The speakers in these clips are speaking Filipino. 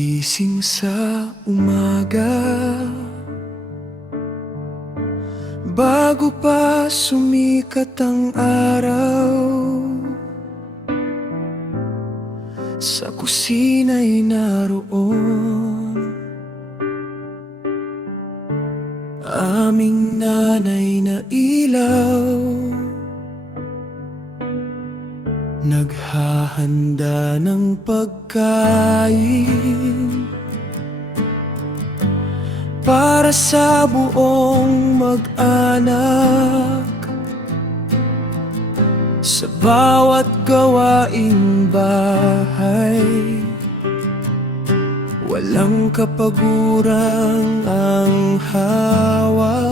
Paggising sa umaga, bago pa sumikat ang araw, sa kusina'y naroon aming nanay na ilaw, naghahanda ng pagkain para sa buong mag-anak. Sa bawat gawaing bahay, walang kapagurang ang hawak.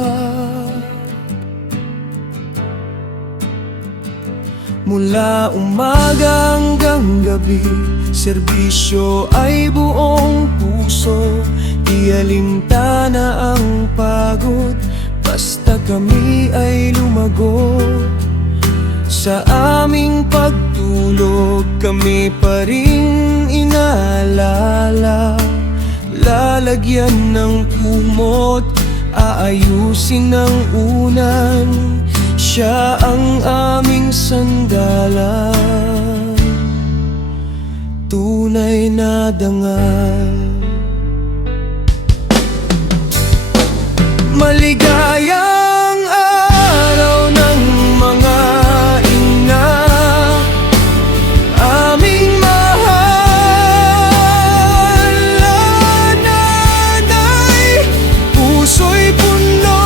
Mula umaga hanggang gabi, serbisyo ay buong puso. Di alintana ang pagod, basta kami ay lumago. Sa aming pagtulog, kami pa rin inaalala. Lalagyan ng kumot, aayusin ng unan. Siya ang aming sandalan, tunay na dangal. Maligayang araw ng mga ina, aming mahal na nanay. Puso'y puno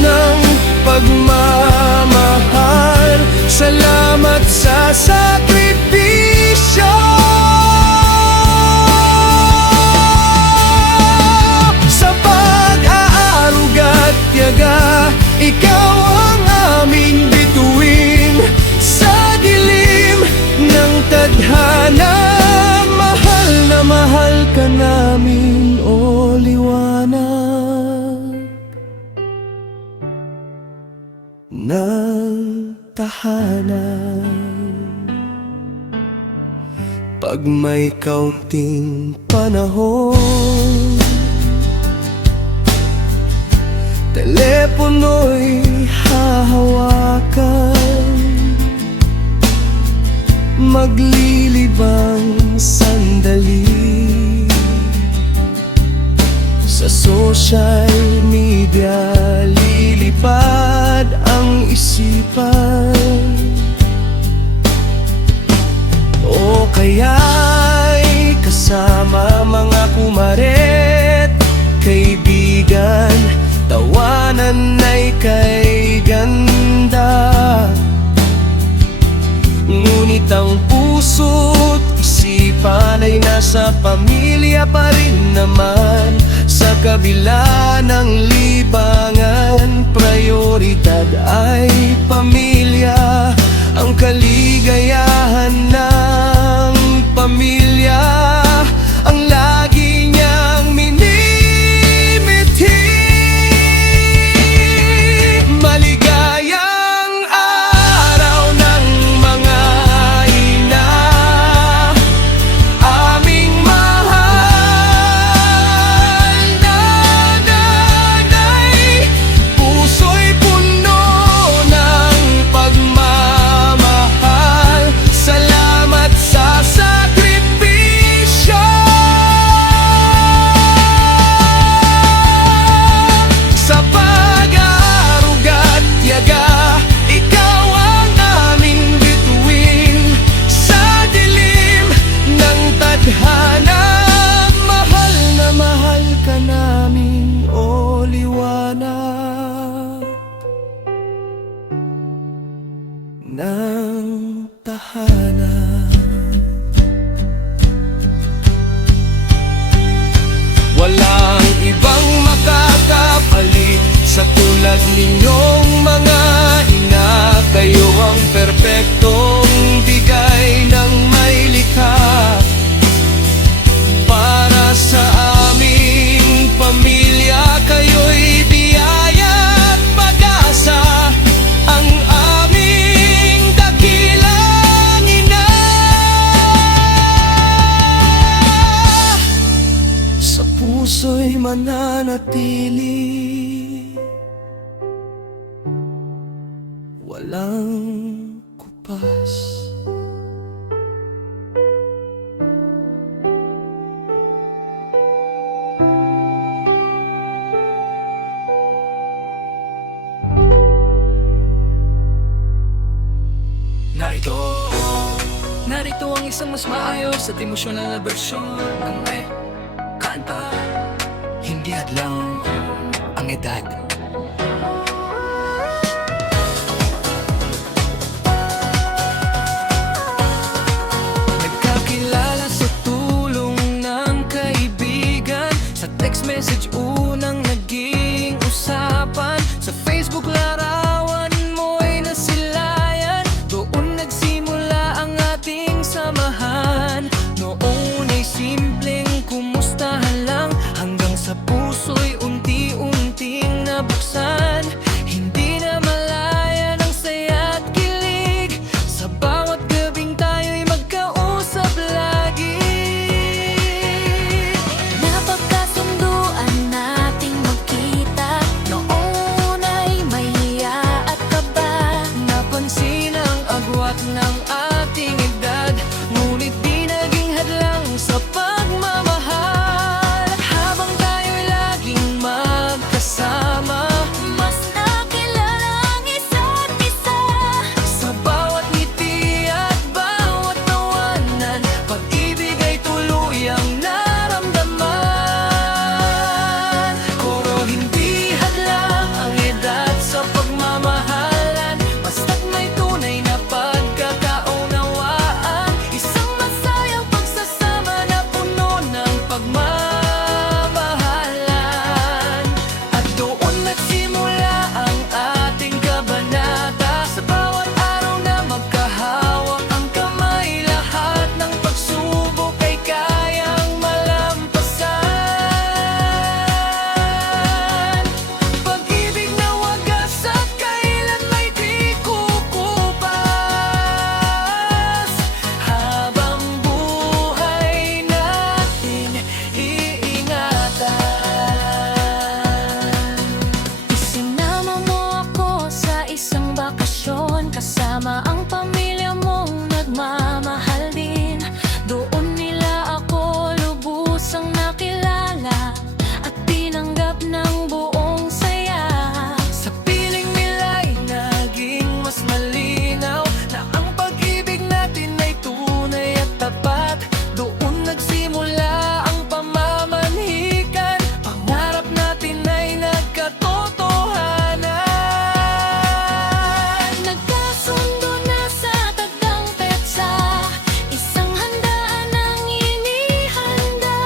ng pagmamahal. Salamat sa sakripisyo. Sa pag-aaruga't tiyaga, ikaw ang aming bituin. Sa dilim ng tadhana, mahal na mahal ka namin, o liwanag ng tahanan. Pag may kaunting panahon, telepono'y hahawakan. Maglilibang sandali sa social media, lilipad ang isipan. O kaya'y kasama mga kumaret, kaibigan, tawanan ay kay ganda. Ngunit ang puso't isipan ay nasa pamilya pa rin naman. Sa kabila ng libangan, prioridad ay pamilya. Ang kaligayahan ng pamilya ang lagi niyang minimithi. Maligayang araw ng mga ina, aming mahal na nanay. Puso'y puno ng pagmamahal. Salamat sa sakripisyo. manatili, walang kupas. Narito ang isang mas maayos at emosyonal na bersyon ng may kanta. Hindi hadlang ang edad. Nagkakilala sa tulong ng kaibigan, sa text message unang naging usapan, sa Facebook larawan mo'y nasilayan. Doon nagsimula ang ating samahan. Noon ay simpleng kumustahan lang, hanggang sa puso'y unti-unting nabuksan. Hindi na malaya ng saya at kilig, sa bawat gabing tayo'y magkausap lagi. Napagkasunduan nating magkita, noon ay may hiya at kaba. Napansin ang agwat ng ating edad, ngunit di naging hadlang sa pagmamahal. Habang tayo'y laging magkasama, Mas nakilala ang isa't isa. sa bawat ngiti at bawat tawanan, pag-ibig ay tuluyang naramdaman. Koro hindi hadlang ang edad sa pagmamahalan, basta't may tunay na pagkakaunawaan. Isang masayang pagsasama na puno ng pagmamahalan. At doon nagsimula ang ating kabanata, sa bawat araw na magkahawak ang kamay, lahat ng pagsubok ay kayang malampasan. Pag-ibig na wagas at kailan may di kukupas, habang buhay natin iingatan. Isinama mo ako sa isang bakasyon, kasama ang pamilya mong nagmamahal din. Doon nila ako lubusang nakilala at tinanggap ng buong saya. Sa piling nila'y naging mas malinaw na ang pag-ibig natin ay tunay at tapat. Doon nagsimula ang pamamanhikan, pangarap natin ay nagkatotohanan. Nagkasundo na sa tagang petsa, isang handaan ang inihanda.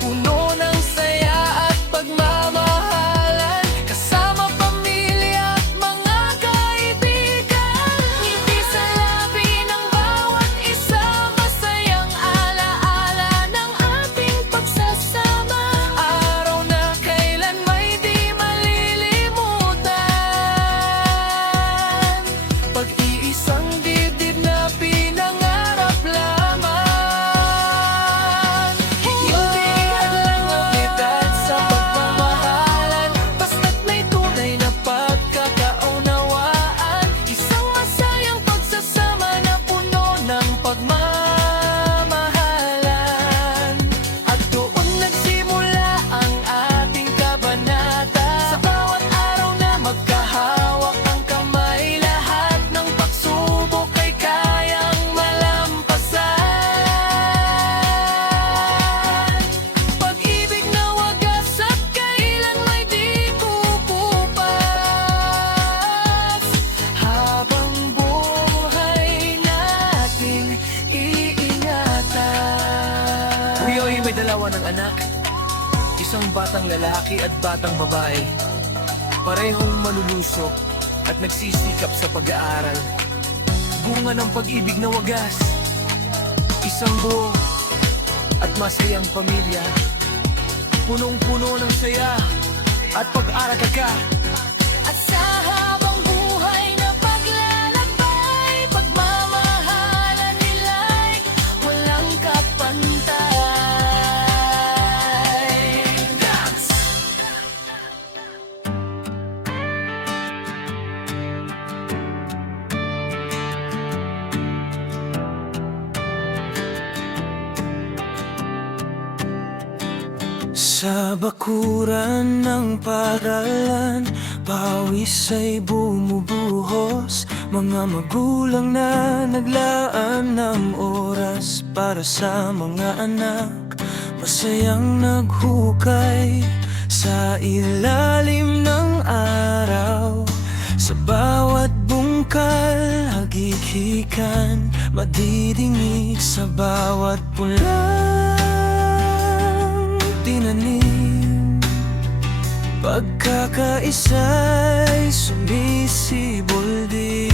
Puno ng saya at pagmamahalan, kasama pamilya at mga kaibigan. Ngiti sa labi ng bawat isa, masayang alaala ng ating pagsasama. Araw na kailan may di malilimutan, pag-iisang dibdib na pinangarap lamang. Hindi hadlang ang edad sa pagmamahalan, basta't may tunay na pagkakaunawaan. Isang masayang pagsasama na puno ng pagmamahalan. At doon nagsimula ang ating kabanata, sa bawat araw na magkahawak ang kamay, lahat ng pagsubok ay kayang malampasan. Pag-ibig na wagas at kailan may di kukupas, habang buhay nating iingatan. Kuyo'y may dalawa ng anak, isang batang lalaki at batang babae. Parehong malulusok at nagsisikap sa pag-aaral. Bunga ng pag-ibig na wagas, isang buo at masayang pamilya. Punong-puno ng saya at pag-arakaka. At sa habang buhay na paglalakbay, pagmamahalan nila'y walang kapantay. Sa bakuran ng paaralan, pawis ay bumubuhos. Mga magulang na naglaan ng oras para sa mga anak, masayang naghukay sa ilalim ng araw. Sa bawat bungkal, hagigikan, madidingig sa bawat pulang tinanim. Pagkakaisa'y sumisibol din.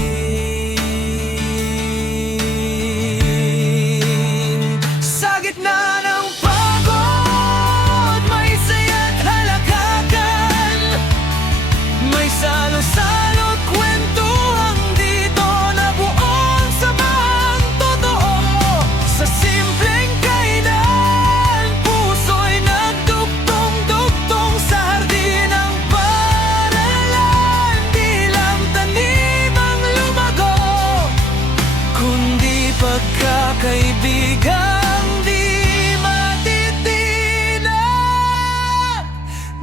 Sa gitna ng pagod, may saya't halakakan, may salo-salo't kwentuhang dito na buong samang totoo. Sa simpleng kainan, puso'y nagdugtong-dugtong sa hardin ng paaralan. Di lang tanim ang lumago, kundi pagkakaibigang di matitina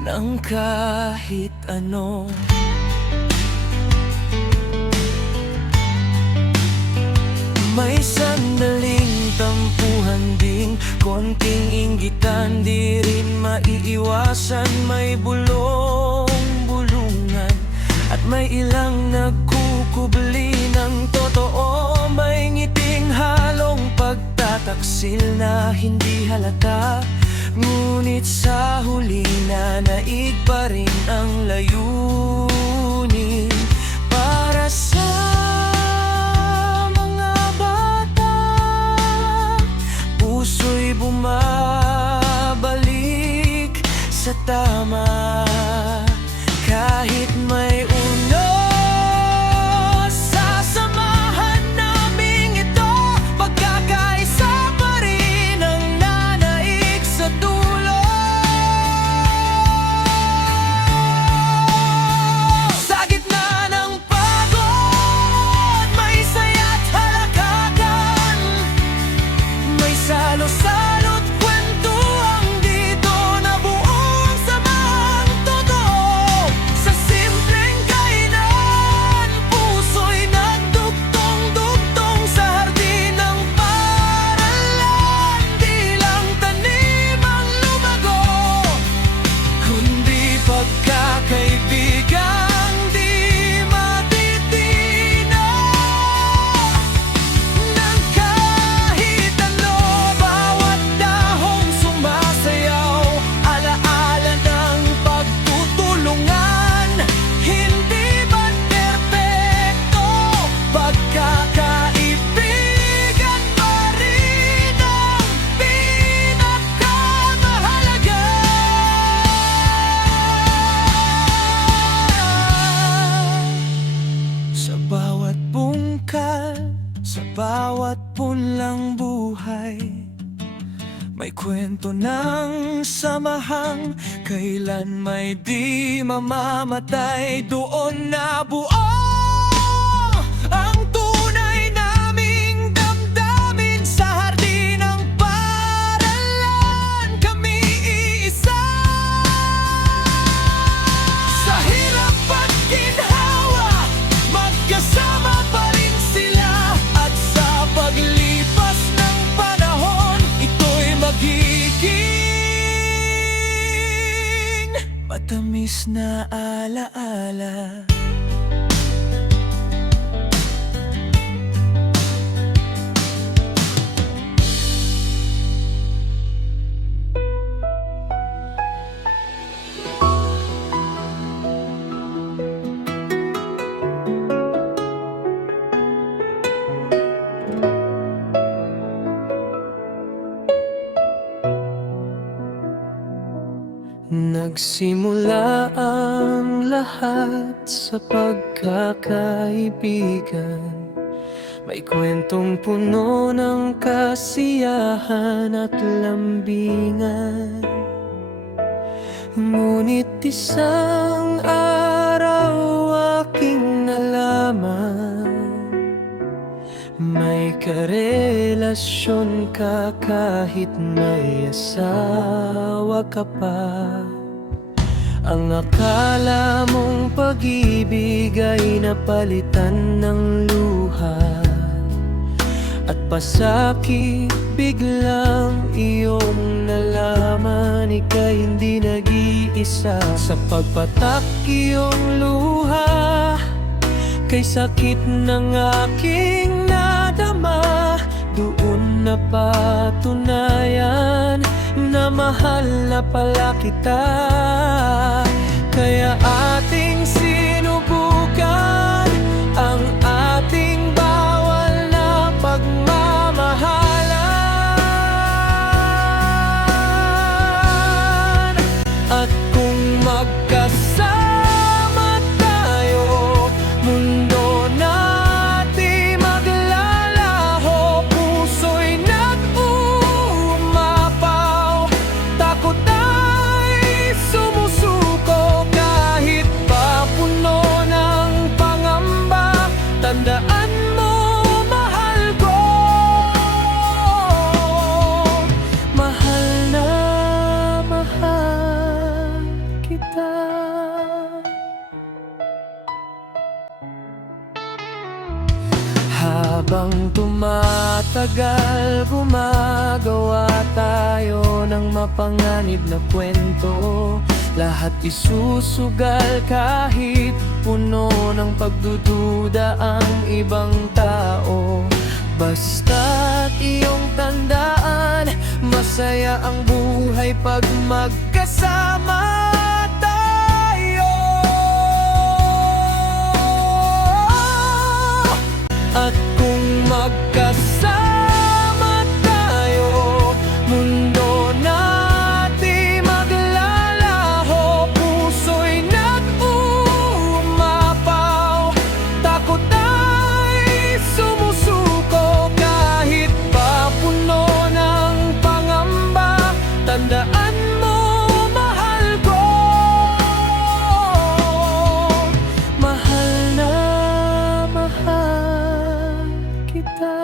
ng kahit ano. May sandaling tampuhan ding konting inggitan, di rin maiiwasan. May bulong-bulungan at may ilang nagkukubli ng totoo. May ngiting halong pagtataksil na hindi halata, ngunit sa huli na naig pa rin ang layunin. Para sa mga bata, puso'y bumabalik sa tama. Kahit may unos, sasamahan naming ito. Pagkakaisa pa rin ang nanaig sa dulo. Sa gitna ng pagod, may saya't halakakan, may salo-salo't kwentuhang dito na buong samang totoo. Sa simpleng kainan, puso'y nagdugtong-dugtong sa hardin ng paaralan. Di lang tanim ang lumago, kundi pagkakaibigang di matitina ng kahit ano. Bawat dahong sumasayaw, alaala ng pagtutulungan. Hindi man perpekto, pagkakaibigan pa rin ang pinakamahalaga. Sa bawat bungkal, sa bawat punlang buhay, may kwento ng samahang kailan may di mamamatay. Doon na buo ang tunay naming damdamin. Sa hardin ng paaralan, kami iisa. Sa hirap at ginhawa, magkasama pa rin sila. At sa paglipas ng panahon, ito'y magiging matamis na alaala. Nagsimula ang lahat sa pagkakaibigan. May kwentong puno ng kasiyahan at lambingan. Ngunit isang araw aking nalaman, may karela relasyon ka kahit may asawa ka pa. Ang akala mong pag-ibig ay napalitan ng luha at pasakit, biglang iyong nalaman ika'y hindi nag-iisa. Sa pagpatak iyong luha kay sakit ng aking nadama, doon na patunayan na mahal na pala kita. Kaya ating sinubukan ang ating bawal na pagmamahalan. At kung magkasama tayo, mundo natin maglalaho. Puso'y nag-uumapaw, takot ay sumusuko. Kahit pa puno ng pangamba, tandaan mo, mahal ko. Mahal na mahal kita. Habang tumatagal, gumagawa tayo ng mapanganib na kwento. Lahat isusugal kahit puno ng pagdududa ang ibang tao. Basta't iyong tandaan, masaya ang buhay pag magkasama tayo. At kung magkasama tayo, mundo natin maglalaho. Puso'y nag-uumapaw, takot ay sumusuko. Kahit pa puno ng pangamba, tandaan mo, mahal ko. Mahal na mahal kita.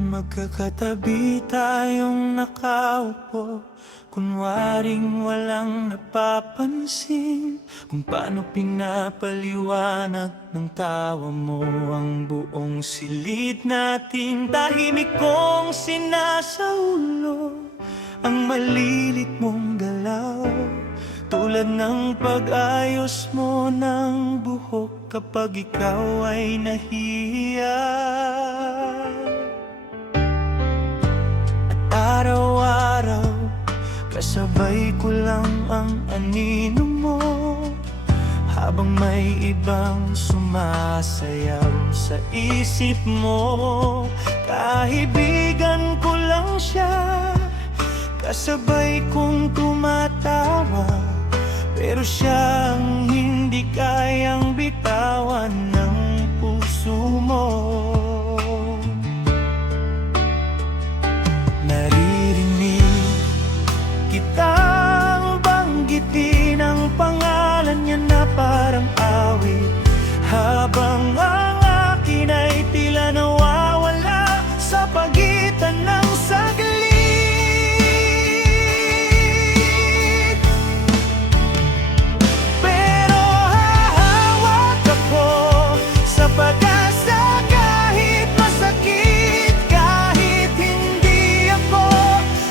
Magkakatabi tayong nakaupo, kunwaring walang napapansin kung paano pinapaliwanag ng tawa mo ang buong silid natin. Tahimik kong sinasaulo ang malilit mong galaw, tulad ng pag-ayos mo ng buhok kapag ikaw ay nahihiya. Araw-araw, kasabay ko lang ang anino mo, habang may ibang sumasayaw sa isip mo. Kaibigan ko lang siya, kasabay kong tumatawa, pero siya ang hindi kayang bitawan ng puso mo. Naririnig kitang banggitin ang pangalan niya na parang awit, habang ang akin ay tila nawawala sa pagitan ng saglit. Pero hahawak ako sa pag-asa kahit masakit, kahit hindi ako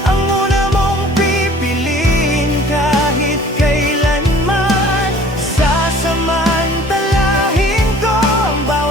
ang una mong pipiliin, kahit kailanman sasamantalahin ko ang bawat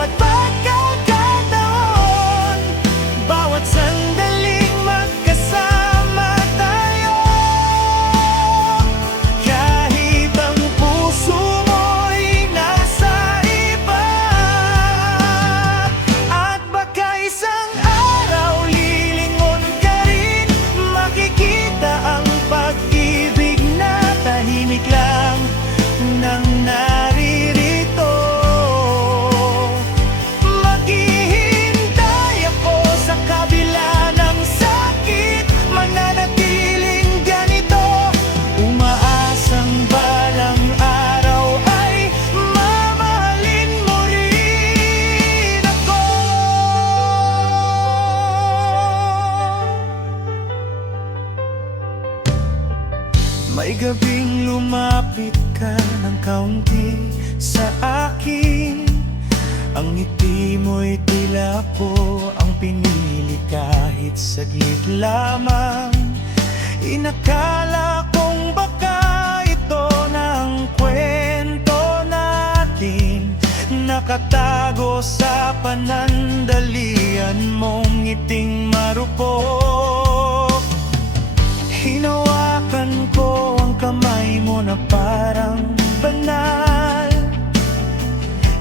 ka ng kaunti sa akin. Ang ngiti mo'y tila ko ang pinili kahit saglit lamang. Inakala kong baka ito na ang kwento natin, nakatago sa panandalian mong ngiting marupok. Hinawakan ko ang kamay mo na parang banal.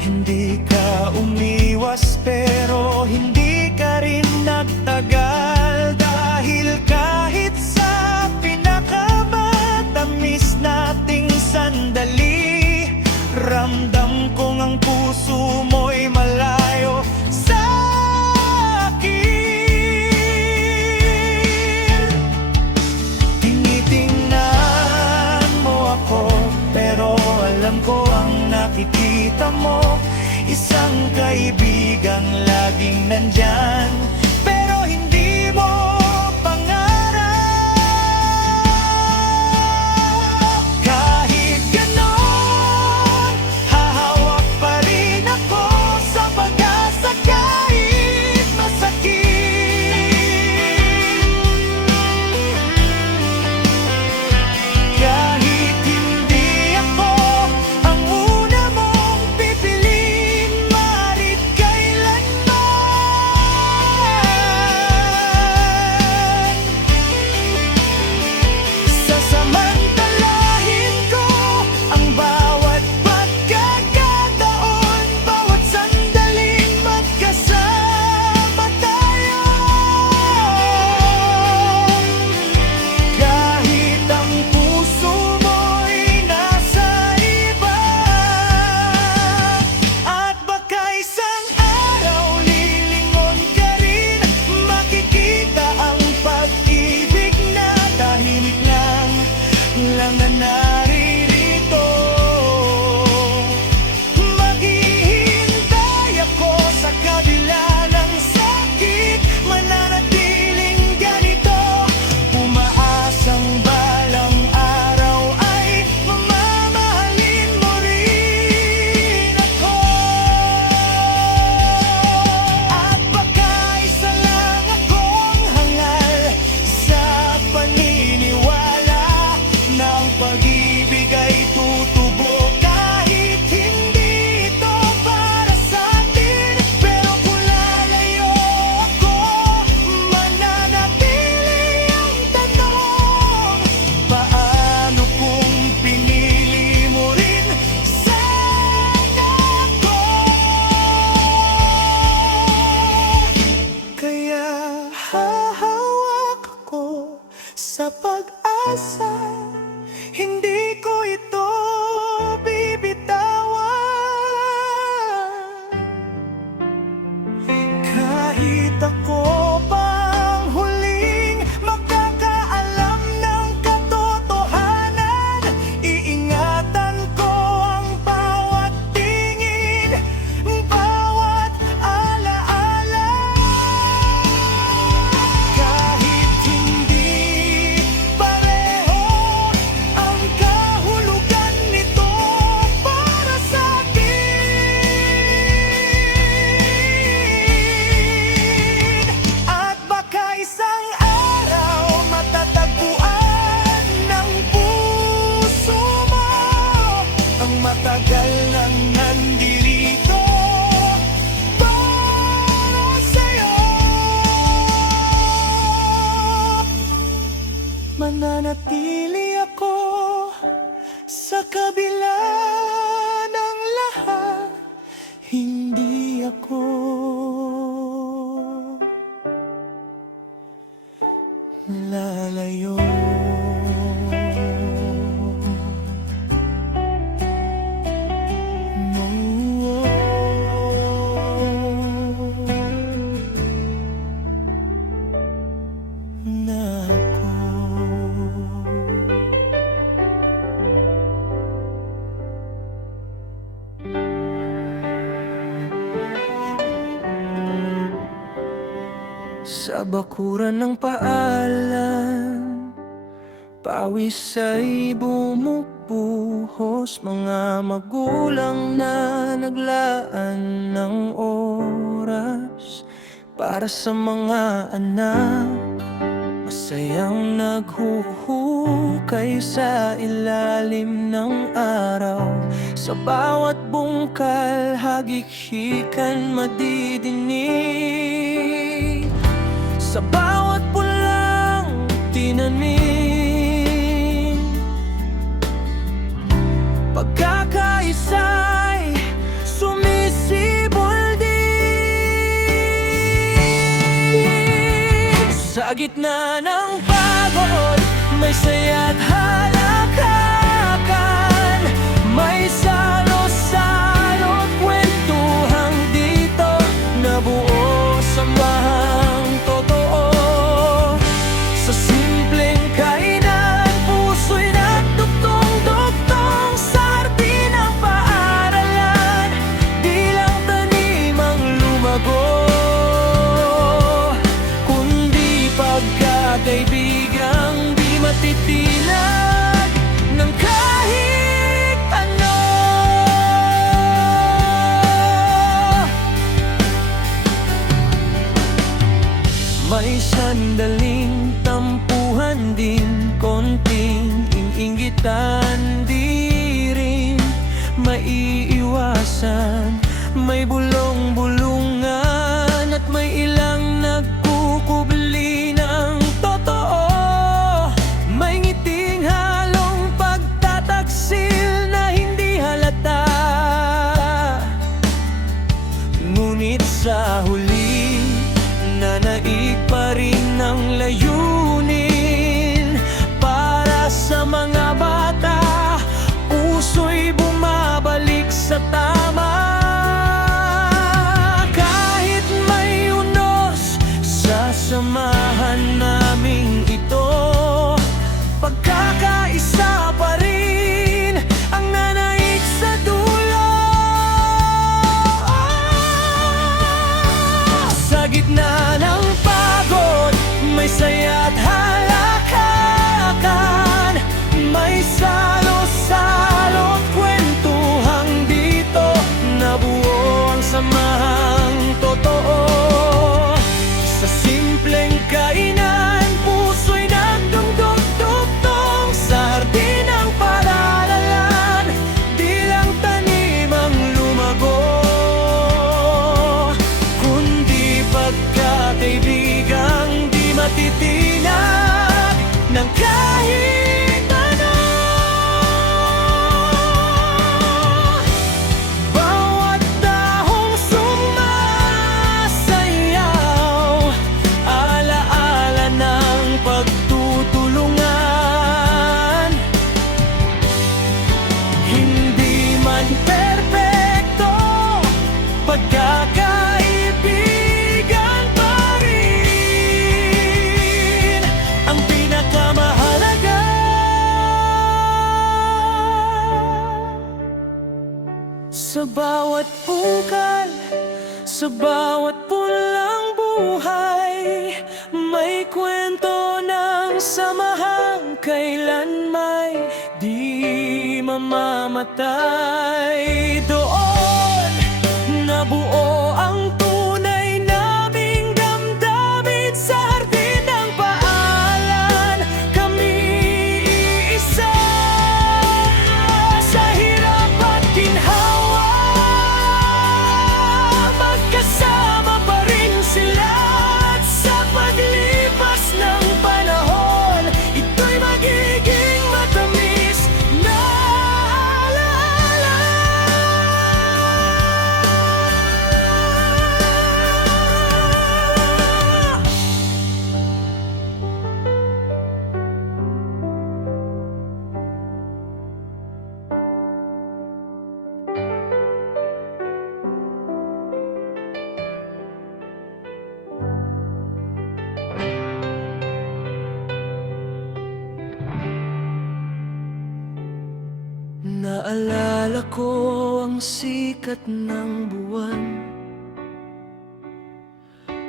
Hindi ka umiwas pero hindi ka rin nagtagal. Dahil kahit sa pinakamatamis nating sandali, ramdam kong ang puso mo'y malayo sa akin. Tinitingnan mo ako pero alam ko ang nakikita mo, isang kaibigang laging nandyan pero hindi mo pangarap. Kahit ganon, hahawak pa rin ako sa pag-asa kahit masakit. Kahit hindi ako ang una mong pipiliin, maaarit kailanman. Sasamantalahin ko ang bawat pagkakataon, bawat sandaling magkasama tayo. Kahit ang puso mo'y nasa iba, at baka isang araw lilingon ka rin, makikita ang pag-ibig na tahimik lang na naririto. Maghihintay ako sa kabila ng sakit, mananatiling ganito, umaasang balang araw ay mamamahalin mo rin ako. At baka isa lang akong hangal sa paniniwala na ang pag-ibig ay tutubo kahit hindi ito para sa atin. Pero kung lalayo ako, mananatili ang tanong, paano kung pinili mo rin sana ako? Kaya hahawak ako sa pag-asa, hindi ko ito bibitawan. Kahit ako pang huling magkakaalam ng katotohanan, iingatan ko ang bawat tingin, bawat alaala. Kahit hindi pareho ang kahulugan nito para sa akin. At baka isang araw matatagpuan ng puso mo ang matagal nang nandirito para sa'yo. Mananatili ako sa kabila ng lahat, hindi ako lalayo. Na ako. Sa bakuran ng paalan, pawis ay bumubuhos. buhos, mga magulang na naglaan ng oras para sa mga anak. Masayang naghuhukay sa ilalim ng araw. Sa bawat bungkal, hagik-hikan madidinig. Sa bawat pulang tinanim, pagkakaisa'y sumisibol din. Sa gitna ng pagod, may saya't halakakan. May salo-salo't kwentuhang dito, nabuo samahang totoo. Sa simpleng kainan, puso'y nagduktong-duktong. Sa hardin ng paaralan, di lang tanim ang lumago, kundi pagkakaibigang di matitilag ng kahit ano. May sandaling tampuhan din, konting inggitan di rin maiiwasan. May bulong-bulungan at may ilang nagkukubli ng totoo. May ngiting halong pagtataksil na hindi halata, ngunit sa huli nanaig pa rin ng layunin. Para sa mga bata, puso'y bumabalik sa tama. Kahit may unos, sasamahan naming ito. Pagkakaisa pa rin ang nanaig sa dulo. Sa gitna ng pagod, may saya't halakakan. May salo-salo't kwentuhang dito, nabuo ang samahang totoo. Sa simpleng kainan, puso'y nagdugtong-dugtong. Sa hardin ng paaralan, di lang tanim ang lumago, kundi pagkakaibigang di matitinag ng kahit ano. Bawat tahong sumasayaw, alaala ng pagtutulungan. Hindi man perpekto, pagkakaibigan pa rin ang pinakamahalaga. Sa bawat bungkal, sa bawat pulang buhay, may kwento ng samahang kailan may di mamamatay. Doon nabuo ang tunay naming damdamin. Sa hardin ng paalan, kami iisa. Sa hirap at ginhawa, magkasama pa rin sila. At sa paglipas ng panahon, ito'y magiging matamis na alaala. Naalala ko ang sikat ng buwan.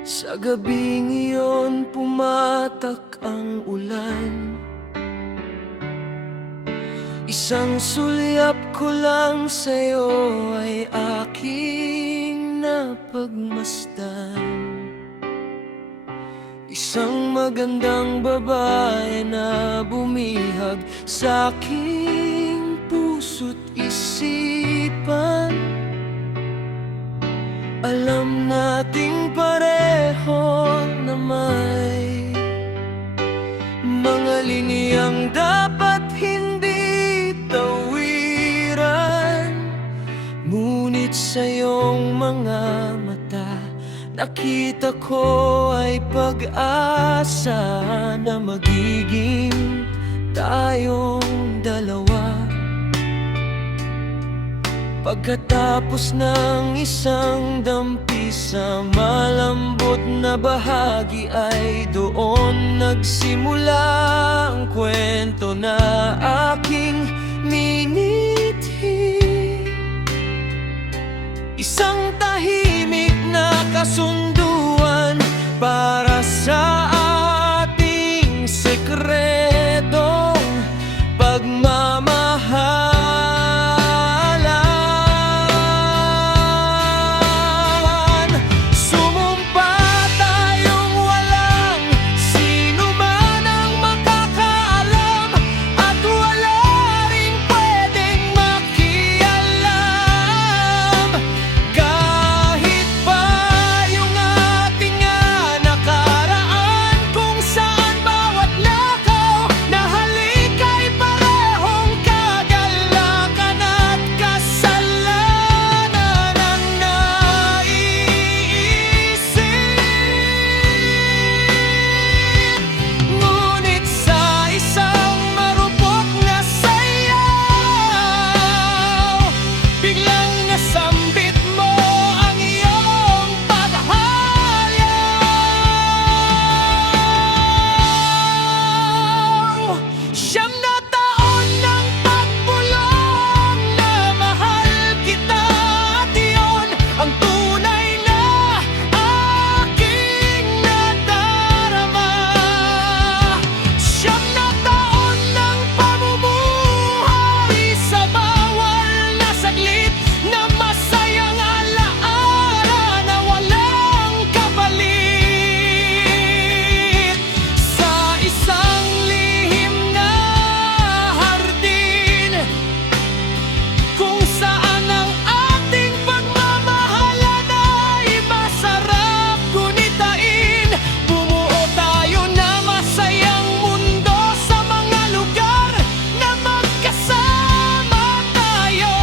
Sa gabing iyon pumatak ang ulan. Isang sulyap ko lang sa'yo ay aking napagmasdan. Isang magandang babae na bumihag sa aking puso't isipan. Alam nating pareho na may mga liniyang dapat hindi tawiran. Ngunit sa iyong mga mata nakita ko ay pag-asa na magiging tayong dalawa. Pagkatapos ng isang dampi sa malambot na bahagi ay doon nagsimula ang kwento na aking miniti. Isang tahimik na kasunduan para sa ating sekretong pagmamahalan. Sumumpa tayong walang sino man ang makakaalam at wala ring pwedeng makialam. Kahit pa yung ating nakaraan kung saan bawat lakaw na halik ay parehong kagalakan at kasalanan ang naiisip. Ngunit sa isang marupok na sayaw, biglang nasambit mo ang iyong paghalyaw. Siyam na taon ng pagbulong na mahal kita at iyon ang tunay na aking nadarama. Siyam na taon ng pamumuhay sa bawal na saglit na masayang alaala na walang kapalit. Sa isang lihim na hardin kung saan ang ating pagmamahalan ay masarap gunitain. Bumuo tayo na masayang mundo sa mga lugar na magkasama tayo.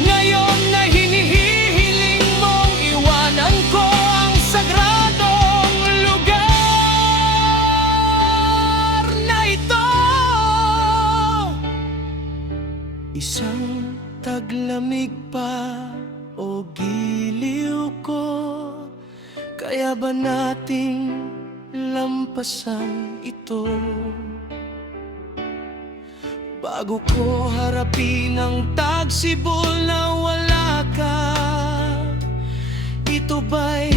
Ngayon na hinihiling mong iwanan ko ang sagradong lugar na ito. Isang taglamig pa o giliw ko, kaya ba nating lampasan ito? Bago ko harapin ang tagsibol na wala ka, ito ba'y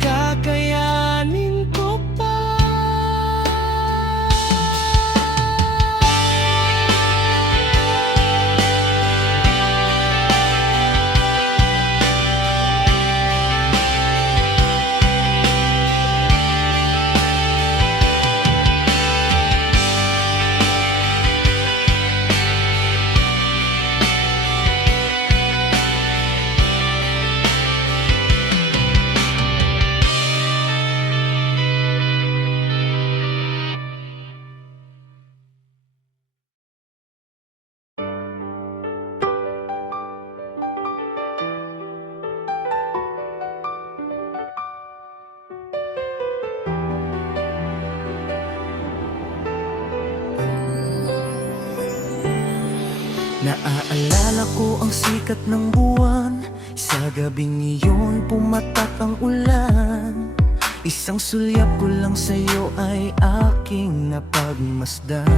kakayanin ko pa? Naaalala ko ang sikat ng buwan, sa gabing iyon pumatak ang ulan. Isang sulyap ko lang sa'yo ay aking napagmasdan.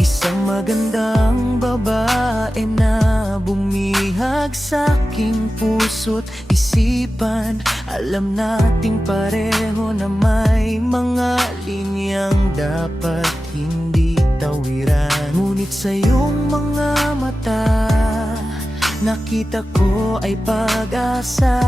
Isang magandang babae na bumihag sa aking puso't isipan. Alam nating pareho na may mga linyang dapat hindi tawiran. Ngunit sa iyong mga mata, nakita ko ay pag-asa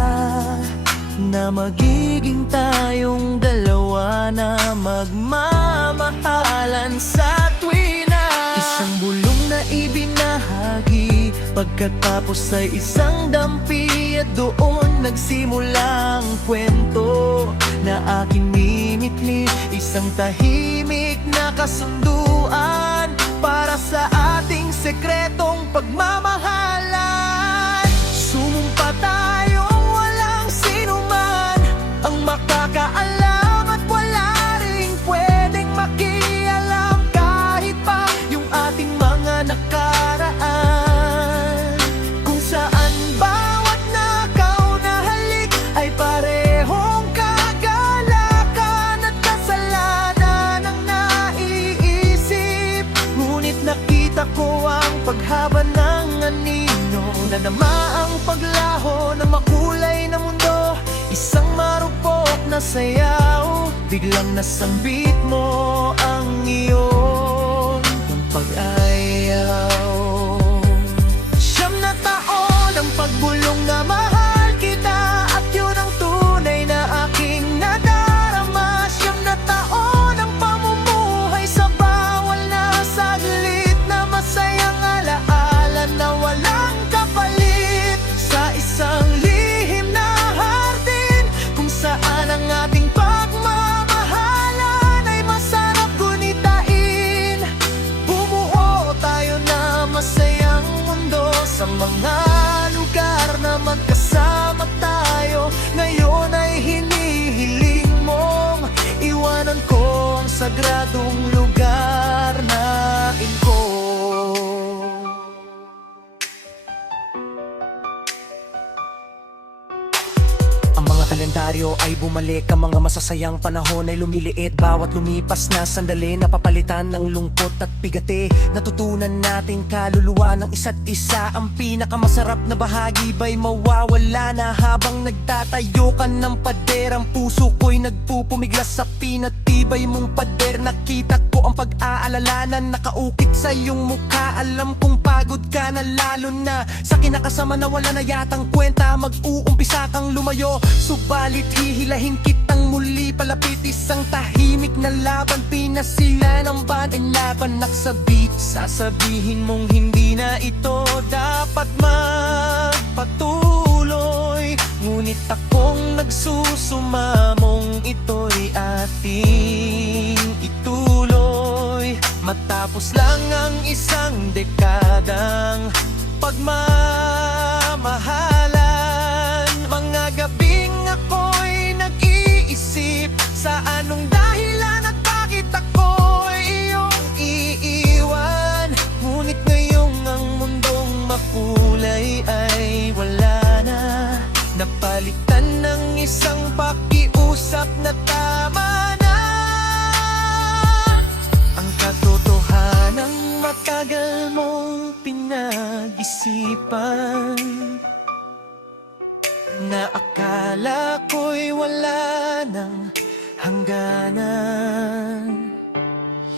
na magiging tayong dalawa na magmamahalan sa tuwina. Isang bulong na ibinahagi, pagkatapos ay isang dampi, at doon nagsimula ang kwento na aking mimikli. Isang tahimik na kasunduan para sa ating sekretong pagmamahalan. Sumumpa tayong walang sinuman ang makakaalam, at wala ring pwedeng makialam kahit pa yung ating mga nakaraan. Kung saan bawat nakaw na halik ay parehong kagalakan at kasalanan ang naiisip. Ngunit nakita ko ang paghaba ng anino, na ang paglaho ng makulay na mundo. Isang marupok na sayaw, biglang nasambit mo ang iyong pag-ayaw. Siyam na taon ang pagbulong na mahal kita, at yun ang tunay na aking nadarama. Siyam na taon ang pamumuhay sa bawal na saglit, na masayang alaala na walang kapalit. Sa isang lihim na hardin kung saan ang ating pagmamahalan ay masarap gunitain. Bumuo tayo na masayang mundo sa mga lugar na magkasama tayo. Ngayon ay hinihiling mong iwanan ko ang sagradong lugar na ko. Ang mga kalendaryo ay bumalik, ang mga masasayang panahon ay lumiliit. Bawat lumipas na sandali, napapalitan ng lungkot at bigati. Natutunan nating kaluluwa ng isa't isa. Ang pinakamasarap na bahagi ba'y mawawala na habang nagtatayo ka ng pader. Ang puso ko'y nagpupumiglas sa pinatibay mong pader. Nakita ko ang pag-aalala na nakaukit sa iyong mukha. Alam kong pagod ka na, lalo na sa kinakasama na wala na yatang kwenta. Mag-uumpisa kang lumayo, subalit hihilahin kitang muli palapit. Isang tahimik na laban, pinasila ng band ay labanak sa beat. Sasabihin mong hindi na ito dapat magpatuloy, ngunit akong nagsusumamong ito'y ating ituloy. Matapos lang ang isang dekadang pagmamahalan, mga gabing ako'y nag-iisip sa anong dahilan at bakit ako'y iyong iiwan. Ngunit ngayong ang mundong makulay ay wala na, napalitan ng isang pakiusap na tama na. Ang katotohanang matagal mong pinag-isipan, na akala ko'y wala ng hangganan.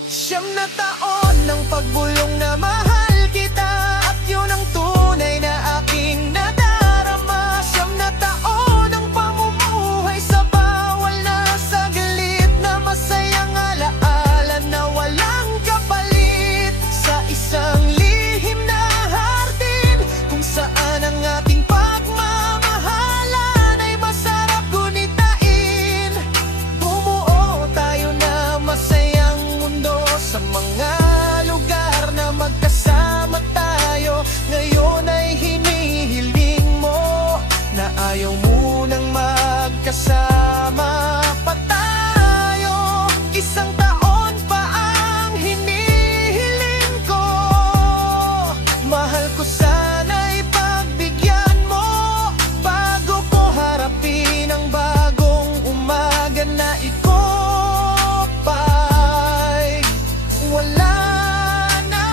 Siyam na taon ng pagbulong na mahal kita, at yun ang tunay na aking nadarama. Siyam na taon ng pamumuhay sa bawal na saglit, na masayang alaala na walang kapalit. Sa isang lihim na hardin kung saan ang ating pagmamahalan ay masarap gunitain. Bumuo tayo na masayang mundo sa mga lugar na magkasama tayo. Ngayon ay hinihiling mo na ayaw mo nang magkasama pa tayo. Isang taon pa ang hinihiling ko, mahal ko sana'y pagbigyan mo bago ko harapin ang bagong umaga na ito pa'y wala na.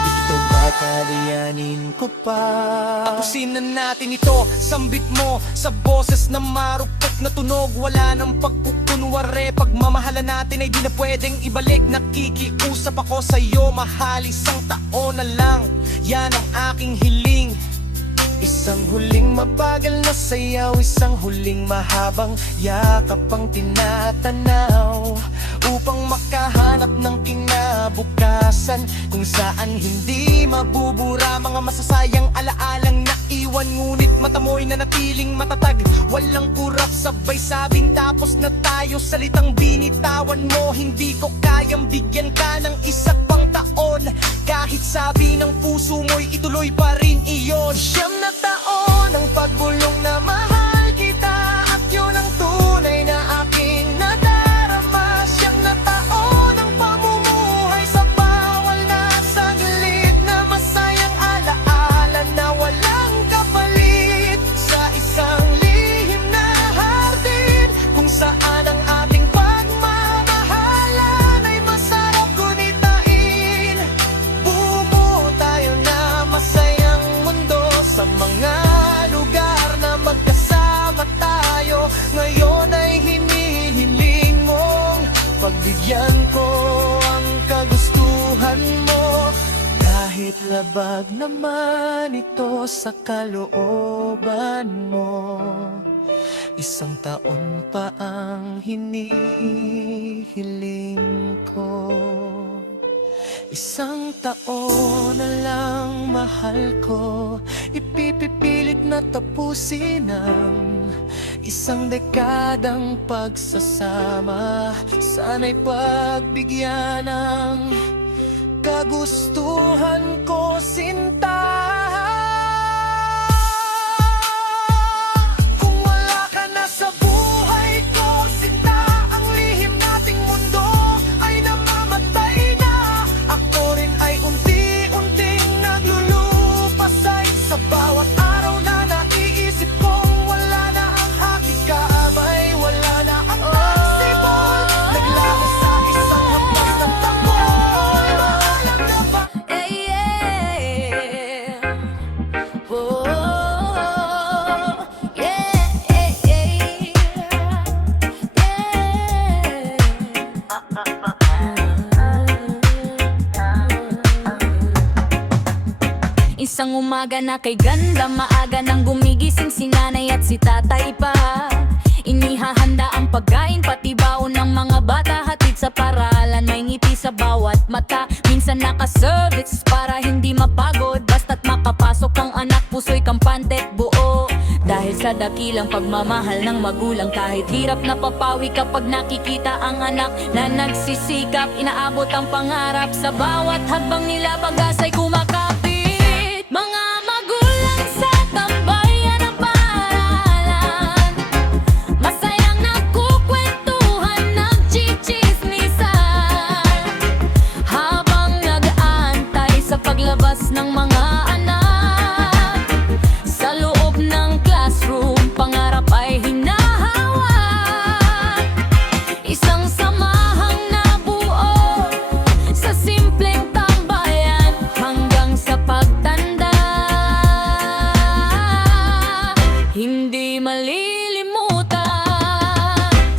Ito ba kaliyanin ko pa? Tapusin na natin ito, sambit mo sa boses na marupok na tunog. Wala nang pagkukunan kunwari pagmamahala natin ay di na pwedeng ibalik. Nakikiusap ako sa'yo, mahal, isang taon na lang, yan ang aking hiling. Isang huling mabagal na sayaw, isang huling mahabang yakap ang tinatanaw, upang makahanap ng kinabukasan kung saan hindi mabubura mga masasayang alaalang naiwan. Ngunit mata mo'y nanatiling matatag, walang kurap, sabay sabing tapos na tayo. Salitang binitawan mo, hindi ko kayang bigyan ka ng isa pang taon. Kahit sabi ng puso mo'y ituloy pa rin iyon. Siyam na taon ang pagbulong na mahal kita, at yun ang tunay na aking nadarama. Siyam na taon ang pamumuhay sa bawal na saglit, na masayang alaala na walang kapalit. Sa isang lihim na hardin kung saan ang ating pagmamahalan ay masarap gunitain. Bumuo tayo na masayang mundo sa mga lugar na magkasama tayo. Ngayon ay hinihiling mong pagbigyan ko ang kagustuhan mo, kahit labag naman ito sa kalooban mo. Isang taon pa ang hinihiling ko. Isang taon na lang, mahal ko, ipipipilit na tapusin ang isang dekadang pagsasama. Sana'y pagbigyan ng kagustuhan ko, sinta. Kung wala ka na sa buhay ko, sinta, ang lihim nating mundo ay namamatay na. Ako rin ay unti-unting naglulupasay sa bawat araw na naiisip kong wala na ang aking kaabay, wala na ang taksibol, naglaho sa isang hampas ng tambol. Alam na ba? Oh, yeah. Isang umaga na kay ganda, maaga nang gumigising si nanay at si tatay pa. Inihahanda ang pagkain, pati baon ng mga bata, hatid sa paralan, may ngiti sa bawat mata. Minsan nakaservice para hindi mapagod, basta't makapasok ang anak, puso'y kampante at buo. Dahil sa dakilang pagmamahal ng magulang, kahit hirap na papawi kapag nakikita ang anak na nagsisikap, inaabot ang pangarap sa bawat hakbang nila, pag-asa'y kumakapit. Mga magulang sa tambayan ng paaralan, masayang nagkukwentuhan, nagchichismisan, habang nag-aantay sa paglabas ng mga anak. Sa loob ng classroom, pangarap ay hinahawak, isang samahang nabuo sa simpleng tambayan hanggang sa pagtanda. Hindi malilimutan,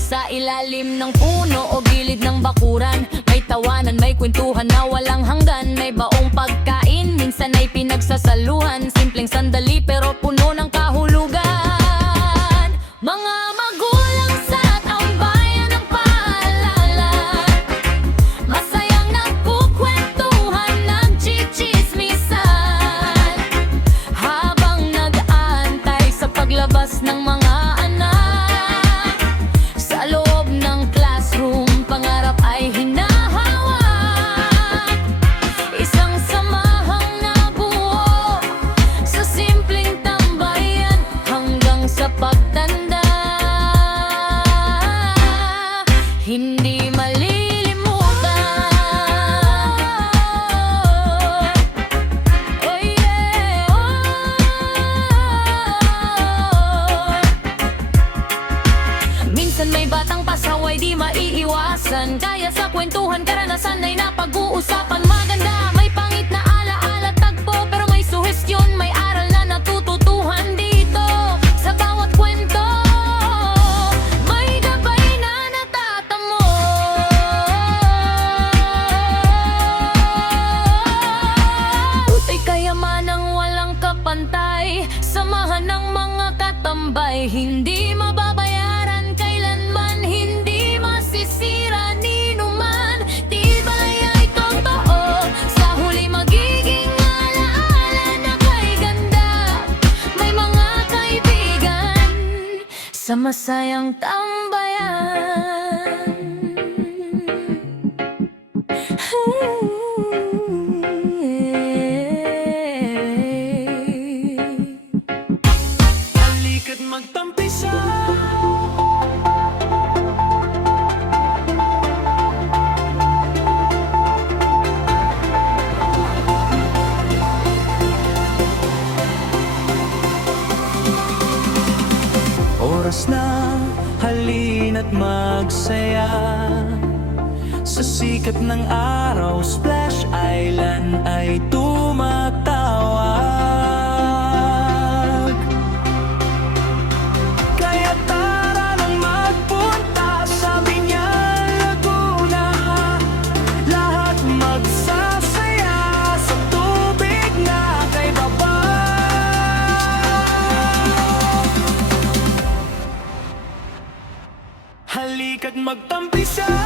sa ilalim ng puno o gilid ng bakuran, may tawanan, may kwentuhan na walang hanggan, may baong pagkain, minsan ay pinagsasaluhan. Simpleng sandali pero puno ng kahulugan. Mga magulang sa tambayan ng paalalan, masayang nagkukwentuhan, nagchichismisan, habang nag-aantay sa paglabas ng mga anak. Sa loob ng classroom, pangarap ay hinahawak, isang samahang nabuo sa simpleng tambayan hanggang sa pagtanda. Hindi malilimutan. Oh yeah, minsan may batang pasaway di maiiwasan, kaya sa kwentuhan karanasan ay napag-uusapan. Maganda, may pangit na alaala, tagpo, pero may suhestyon, may aral na natututuhan dito. Sa bawat kwento, may gabay na nata tambay hindi mababayaran kailanman, hindi masisira ni numan. Tibay ay totoo, sa huli magiging alaala na kay ganda. May mga kaibigan sa masayang tambayan. Halika't magtampisa. Oras na, halina't magsaya. Sa sikat ng araw, Splash Island ay tumatawag. Kaya tara nang magpunta sa Binyan, Laguna. Lahat magsasaya sa tubig na kay baba. Halika't magtampisa.